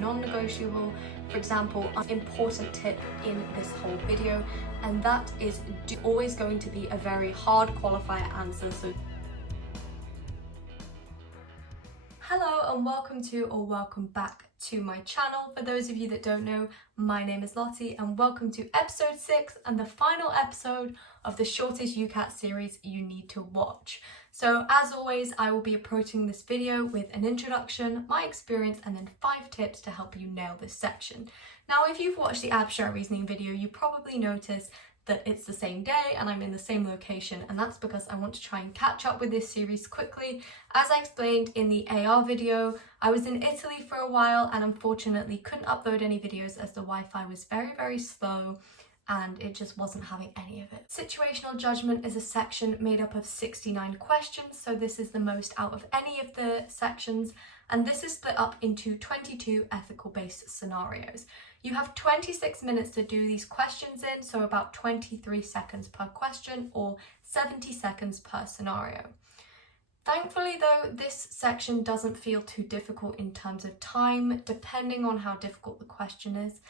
non-negotiable. For example, an important tip in this whole video, and that is always going to be a very hard qualifier answer. So hello and welcome back to my channel. For those of you that don't know, my name is Lotte and welcome to episode 6 and the final episode of the shortest UCAT series you need to watch. So as always, I will be approaching this video with an introduction, my experience, and then 5 tips to help you nail this section. Now, if you've watched the abstract reasoning video, you probably noticed that it's the same day and I'm in the same location, and that's because I want to try and catch up with this series quickly. As I explained in the AR video, I was in Italy for a while and unfortunately couldn't upload any videos as the Wi-Fi was very slow and it just wasn't having any of it. Situational judgment is a section made up of 69 questions, so this is the most out of any of the sections, and this is split up into 22 ethical-based scenarios. You have 26 minutes to do these questions in, so about 23 seconds per question or 70 seconds per scenario. Thankfully though, this section doesn't feel too difficult in terms of time, depending on how difficult the question is.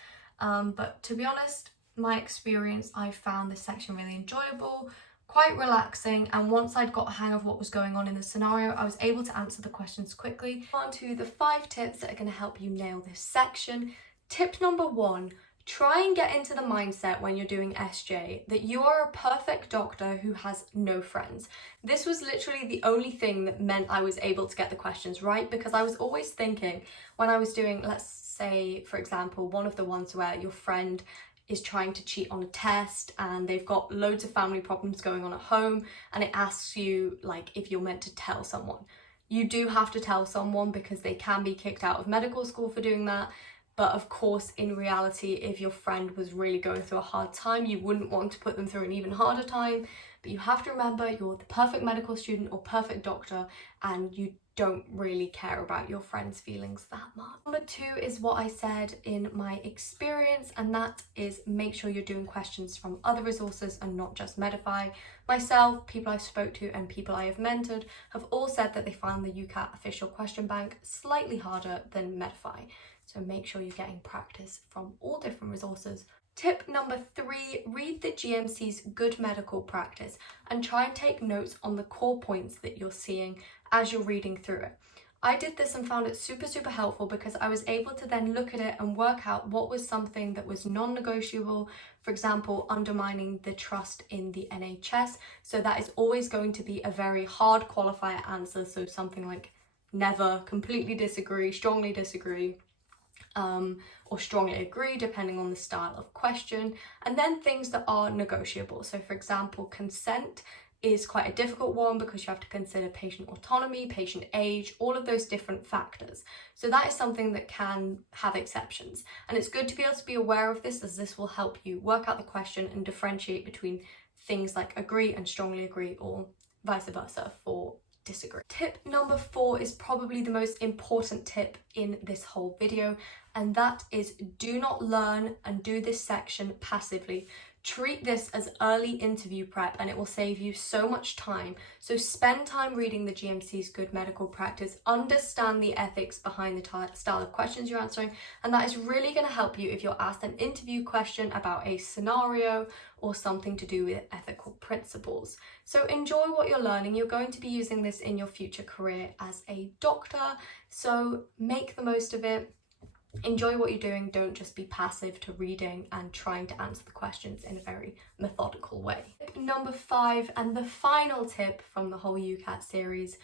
But to be honest, my experience, I found this section really enjoyable, quite relaxing, and once I'd got a hang of what was going on in the scenario, I was able to answer the questions quickly. On to the 5 tips that are going to help you nail this section. Tip number 1, try and get into the mindset when you're doing SJ that you are a perfect doctor who has no friends. This was literally the only thing that meant I was able to get the questions right, because I was always thinking when I was doing, let's say, for example, one of the ones where your friend is trying to cheat on a test and they've got loads of family problems going on at home, and it asks you like if you're meant to tell someone. You do have to tell someone because they can be kicked out of medical school for doing that. But of course, in reality, if your friend was really going through a hard time, you wouldn't want to put them through an even harder time. But you have to remember you're the perfect medical student or perfect doctor, and you don't really care about your friend's feelings that much. Number 2 is what I said in my experience, and that is make sure you're doing questions from other resources and not just Medify. Myself, people I've spoke to, and people I have mentored have all said that they found the UCAT official question bank slightly harder than Medify. So make sure you're getting practice from all different resources. Tip number 3, read the GMC's Good Medical Practice and try and take notes on the core points that you're seeing as you're reading through it. I did this and found it super helpful because I was able to then look at it and work out what was something that was non-negotiable. For example, undermining the trust in the NHS. So that is always going to be a very hard qualifier answer. So something like never, completely disagree, strongly disagree, or strongly agree, depending on the style of question. And then things that are negotiable. So for example, consent is quite a difficult one because you have to consider patient autonomy, patient age, all of those different factors. So that is something that can have exceptions. And it's good to be able to be aware of this, as this will help you work out the question and differentiate between things like agree and strongly agree, or vice versa for disagree. Tip number 4 is probably the most important tip in this whole video, and that is do not learn and do this section passively. Treat this as early interview prep and it will save you so much time. So spend time reading the GMC's Good Medical Practice, understand the ethics behind the style of questions you're answering, and that is really going to help you if you're asked an interview question about a scenario or something to do with ethical principles. So enjoy what you're learning. You're going to be using this in your future career as a doctor, so make the most of it. Enjoy what you're doing, don't just be passive to reading and trying to answer the questions in a very methodical way. Tip number 5, and the final tip from the whole UCAT series,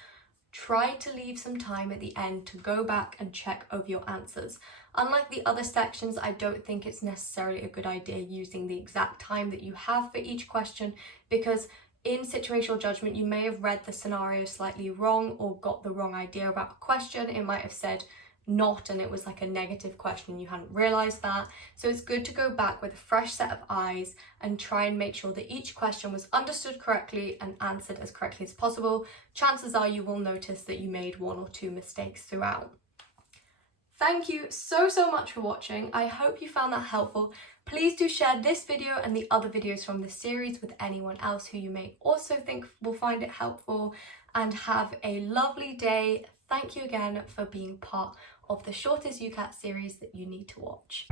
try to leave some time at the end to go back and check over your answers. Unlike the other sections, I don't think it's necessarily a good idea using the exact time that you have for each question, because in situational judgment, you may have read the scenario slightly wrong or got the wrong idea about a question. It might have said not, and it was like a negative question and you hadn't realized that. So it's good to go back with a fresh set of eyes and try and make sure that each question was understood correctly and answered as correctly as possible. Chances are you will notice that you made 1 or 2 mistakes throughout. Thank you so much for watching. I hope you found that helpful. Please do share this video and the other videos from this series with anyone else who you may also think will find it helpful, and have a lovely day. Thank you again for being part of the shortest UCAT series that you need to watch.